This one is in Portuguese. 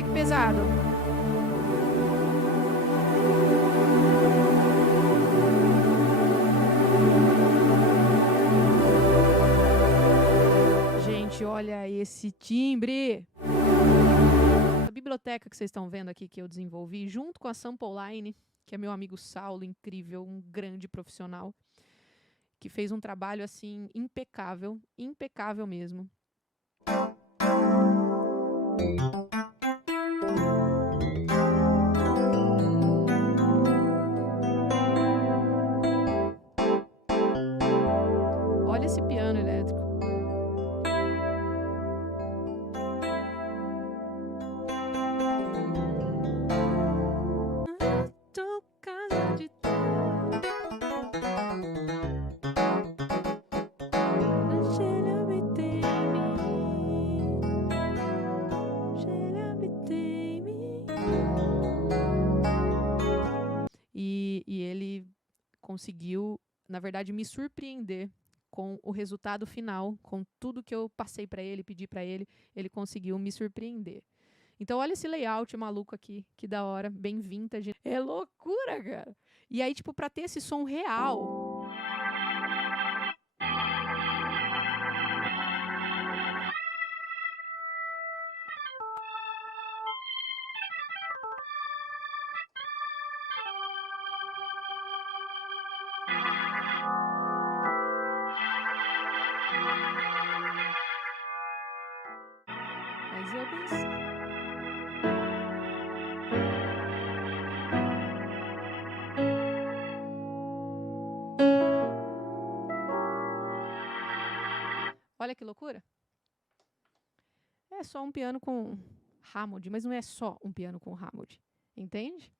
Olha que pesado. Gente, olha esse timbre. A biblioteca que vocês estão vendo aqui que eu desenvolvi junto com a Sample Line, que é meu amigo Saulo, incrível, um grande profissional, que fez um trabalho assim impecável, impecável mesmo. Olha esse piano elétrico. E ele conseguiu, na verdade, me surpreender com o resultado final, com tudo que eu passei para ele, pedi para ele, ele conseguiu me surpreender. Então, olha esse layout maluco aqui, que da hora, bem vintage. É loucura, cara. E aí, tipo, pra ter esse som real. Mas eu pensei. Olha que loucura. É só um piano com Hammond, mas não é só um piano com Hammond. Entende?